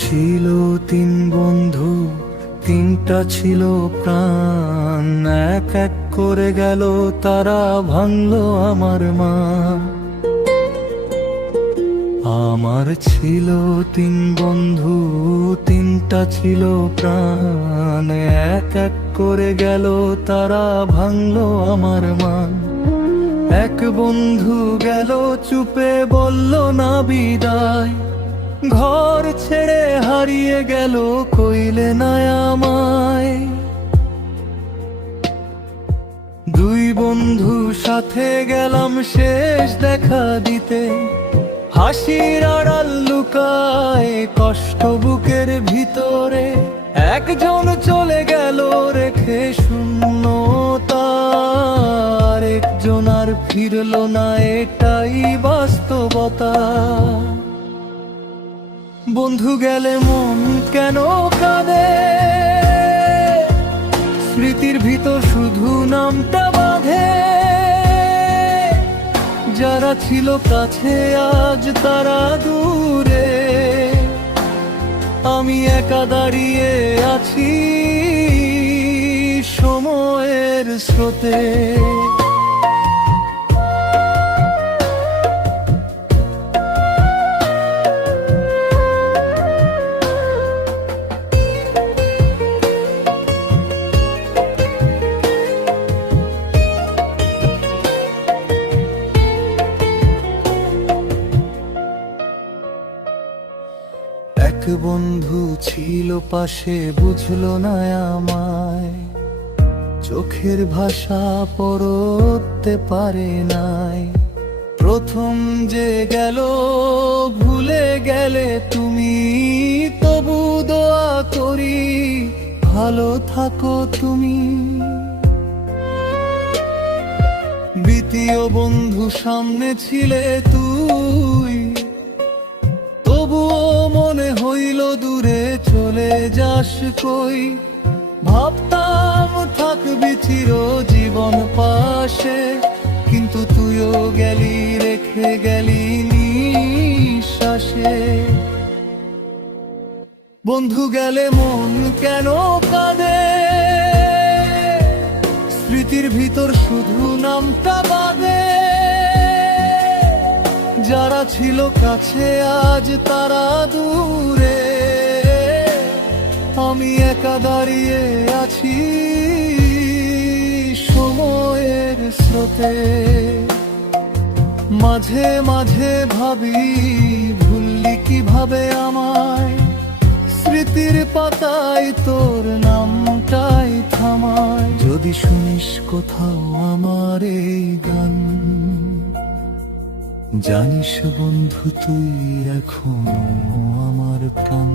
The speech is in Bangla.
ছিল তিন বন্ধু, তিনটা ছিল প্রাণ। এক এক করে গেল তারা, ভাঙলো আমার মান। আমার ছিল তিন বন্ধু, তিনটা ছিল প্রাণ। এক এক করে গেল তারা, ভাঙলো আমার মান। এক বন্ধু গেল চুপে, বলল না বিদায়। ঘর ছেড়ে হারিয়ে গেল, কইলে না আমায়। দুই বন্ধু সাথে গেলাম শেষ দেখা দিতে। হাসির আড়াল লুকায় কষ্ট বুকের ভিতরে। একজন চলে গেল রেখে শূন্যতা, একজন আর ফিরল না, এটাই বাস্তবতা। বন্ধু গেলে মন কেন কাঁদে, স্মৃতির ভিতর শুধু নামটা বাঁধে। যারা ছিল কাছে আজ তারা দূরে, আমি একা দাঁড়িয়ে আছি সময়ের স্রোতে। এক বন্ধু ছিল পাশে, বুঝলো না আমায়। চোখের ভাষা পড়তে পারে নাই। প্রথম যে গেল ভুলে গেলে তুমি, তবু দোয়া করি ভালো থাকো তুমি। দ্বিতীয় বন্ধু সামনে ছিলে তুই, তবুও মনে হইল দূরে চলে যাস কই। ভাবতাম থাকবি চির জীবন পাশে, কিন্তু তুইও গেলি রেখে গেলি নিঃশ্বাসে। বন্ধু গেলে মন কেন কাঁদে, স্মৃতির ভিতর শুধু নামটা বাঁধে। যারা ছিল কাছে আজ তারা দূরে, আমি একা দাঁড়িয়ে আছি সময়ের স্রোতে। মাঝে মাঝে ভাবি ভুললি কিভাবে আমায়। স্মৃতির পাতায় তোর নামটাই থামায়। যদি শুনিস কোথাও আমার এই গান, জানিস বন্ধু তুই এখনো আমার প্রাণ।